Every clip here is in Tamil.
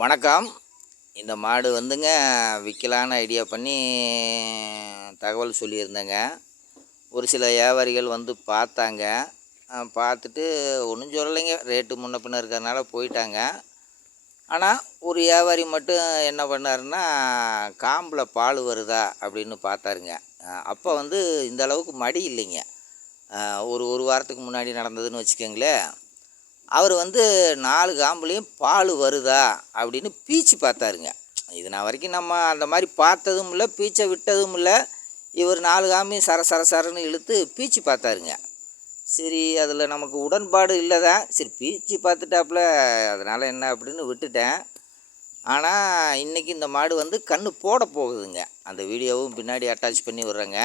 வணக்கம். இந்த மாடு வந்துங்க விற்கலான்னு ஐடியா பண்ணி தகவல் சொல்லியிருந்தேங்க. ஒரு சில வியாபாரிகள் வந்து பார்த்தாங்க. பார்த்துட்டு ஒன்றும் சொல்லலைங்க. ரேட்டு முன்ன பின்ன இருக்கிறதுனால போயிட்டாங்க. ஆனால் ஒரு வியாபாரி மட்டும் என்ன பண்ணாருன்னா காம்பில் பால் வருதா அப்படின்னு பார்த்தாருங்க. அப்போ வந்து இந்த அளவுக்கு மடி இல்லைங்க. ஒரு ஒரு வாரத்துக்கு முன்னாடி நடந்ததுன்னு வச்சுக்கோங்களேன். அவர் வந்து நாலு காம்புலேயும் பால் வருதா அப்படின்னு பீச்சு பார்த்தாருங்க. இது நான் வரைக்கும் நம்ம அந்த மாதிரி பார்த்ததும் இல்லை பீச்சை விட்டதும் இல்லை. இவர் நாலு காம்பையும் சர சர சரன்னு இழுத்து பீச்சு பார்த்தாருங்க. சரி அதில் நமக்கு உடன்பாடு இல்லை தான் சரி பீச்சு பார்த்துட்டாப்புல அதனால் என்ன அப்படின்னு விட்டுட்டேன். ஆனால் இன்றைக்கி இந்த மாடு வந்து கண்ணு போட போகுதுங்க. அந்த வீடியோவும் பின்னாடி அட்டாச் பண்ணி விட்றேங்க.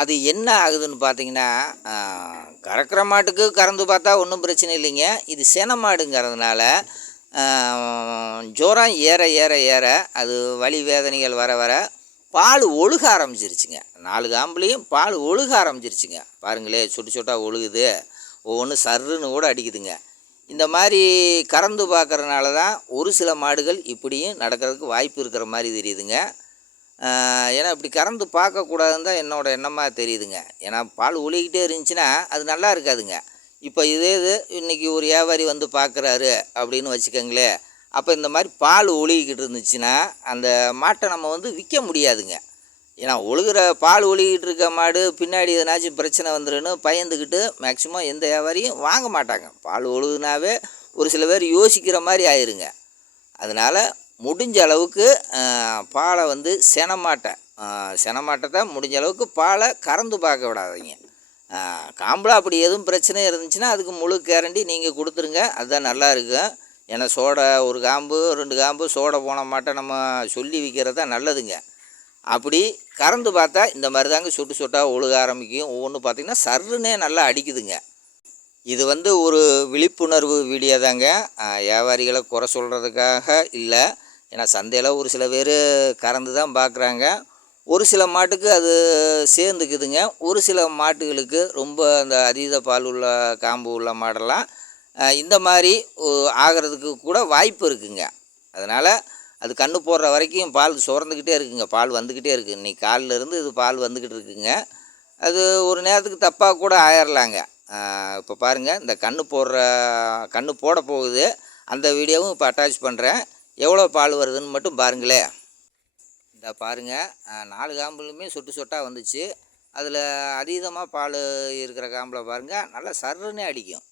அது என்ன ஆகுதுன்னு பார்த்தீங்கன்னா கறக்கிற மாட்டுக்கு கறந்து பார்த்தா ஒன்றும் பிரச்சனை இல்லைங்க. இது சின மாடுங்கிறதுனால ஜோரம் ஜுரம் ஏற ஏற ஏற அது வலி வேதனைகள் வர வர பால் ஒழுக ஆரம்பிச்சிருச்சுங்க. நாலு காம்புலேயும் பால் ஒழுக ஆரம்பிச்சிருச்சுங்க. பாருங்களே சுட்டு சுட்டாக ஒழுகுது. ஒவ்வொன்று சர்ருன்னு கூட அடிக்குதுங்க. இந்த மாதிரி கறந்து பார்க்குறனால தான் ஒரு சில மாடுகள் இப்படியும் நடக்கிறதுக்கு வாய்ப்பு இருக்கிற மாதிரி தெரியுதுங்க. ஏன்னா இப்படி கறந்து பார்க்கக்கூடாதுன்னு தான் என்னோடய எண்ணமாக தெரியுதுங்க. ஏன்னா பால் ஒழுகிட்டே இருந்துச்சுன்னா அது நல்லா இருக்காதுங்க. இப்போ இதே இது இன்றைக்கி ஒரு வியாபாரி வந்து பார்க்குறாரு அப்படின்னு வச்சுக்கோங்களேன் அப்போ இந்த மாதிரி பால் ஒழுகிக்கிட்டு இருந்துச்சுன்னா அந்த மாட்டை நம்ம வந்து விற்க முடியாதுங்க. ஏன்னா ஒழுகுற பால் ஒழுகிட்டு இருக்க மாடு பின்னாடி எதனாச்சும் பிரச்சனை வந்துருன்னு பயந்துக்கிட்டு மேக்ஸிமம் எந்த வியாபாரியும் வாங்க மாட்டாங்க. பால் ஒழுகுனாவே ஒரு சில பேர் யோசிக்கிற மாதிரி ஆயிருங்க. அதனால் முடிஞ்ச அளவுக்கு பாலை வந்து செனமாட்டை. செனமாட்டத்தை செனமாட்டை தான் முடிஞ்ச அளவுக்கு பாலை கறந்து பார்க்க விடாதீங்க. காம்பளா அப்படி எதுவும் பிரச்சனை இருந்துச்சுன்னா அதுக்கு முழு கேரண்டி நீங்கள் கொடுத்துருங்க. அதுதான் நல்லா இருக்கும். ஏன்னா சோடை ஒரு காம்பு ரெண்டு காம்பு சோடை போன மாட்டை நம்ம சொல்லி விற்கிறது தான் நல்லதுங்க. அப்படி கறந்து பார்த்தா இந்த மாதிரி தாங்க சுட்டு சுட்டாக ஒழுக ஆரம்பிக்கும். ஒவ்வொன்று பார்த்திங்கன்னா சர்ருன்னே நல்லா அடிக்குதுங்க. இது வந்து ஒரு விழிப்புணர்வு வீடியோ தாங்க. வியாபாரிகளை குறை சொல்கிறதுக்காக இல்லை. ஏன்னா சந்தையில் ஒரு சில பேர் கறந்து தான் பார்க்குறாங்க ஒரு சில மாட்டுக்கு அது சேர்ந்துக்குதுங்க. ஒரு சில மாட்டுகளுக்கு ரொம்ப அந்த அதீத பால் உள்ள காம்பு உள்ள மாடெல்லாம் இந்த மாதிரி ஆகிறதுக்கு கூட வாய்ப்பு இருக்குங்க. அதனால் அது கண்ணு போடுற வரைக்கும் பால் சுரந்துக்கிட்டே இருக்குங்க. பால் வந்துக்கிட்டே இருக்குது இன்றைக்கி காலிலேருந்து இது பால் வந்துக்கிட்டு இருக்குங்க. அது ஒரு நேரத்துக்கு தப்பாக கூட ஆயிரலாங்க. இப்போ பாருங்கள் இந்த கண்ணு போடுற கண்ணு போட போகுது. அந்த வீடியோவும் இப்போ அட்டாச் பண்ணுறேன் எவ்வளோ பால் வருதுன்னு மட்டும் பாருங்களேன். இந்த பாருங்கள் நாலு காம்புலுமே சொட்டு சொட்டாக வந்துச்சு. அதில் அதீதமாக பால் இருக்கிற காம்பில் பாருங்கள் நல்லா சர்றுன்னே அடிக்கும்.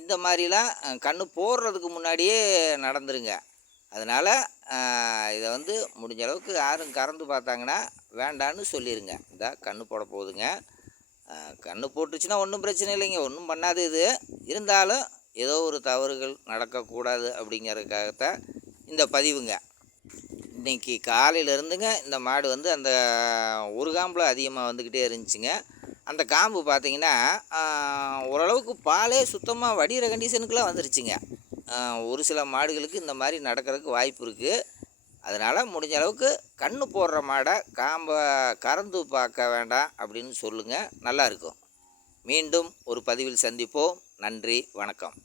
இந்த மாதிரிலாம் கண்ணு போடுறதுக்கு முன்னாடியே நடந்துருங்க. அதனால் இதை வந்து முடிஞ்ச அளவுக்கு யாரும் கறந்து பார்த்தாங்கன்னா வேண்டான்னு சொல்லிடுங்க இந்த கண்ணு போட போகுதுங்க. கண்ணு போட்டுச்சுன்னா ஒன்றும் பிரச்சனை இல்லைங்க. ஒன்றும் பண்ணாது இது. இருந்தாலும் ஏதோ ஒரு தவறுகள் நடக்கக்கூடாது அப்படிங்கிறதுக்காகத்தான் இந்த பதிவுங்க. இன்னைக்கு காலையில இருந்துங்க இந்த மாடு வந்து அந்த ஒரு காம்பில் அதிகமாக வந்துக்கிட்டே இருந்துச்சுங்க. அந்த காம்பு பார்த்திங்கன்னா ஓரளவுக்கு பாலே சுத்தமாக வடிகிற கண்டிஷனுக்குலாம் வந்துருச்சுங்க. ஒரு சில மாடுகளுக்கு இந்த மாதிரி நடக்கிறதுக்கு வாய்ப்பு இருக்குது அதனால் முடிஞ்ச அளவுக்கு கண்ணு போடுற மாடை காம்பை கறந்து பார்க்க வேண்டாம் அப்படின்னு சொல்லுங்கள் நல்லாயிருக்கும் மீண்டும் ஒரு பதிவில் சந்திப்போம். நன்றி வணக்கம்.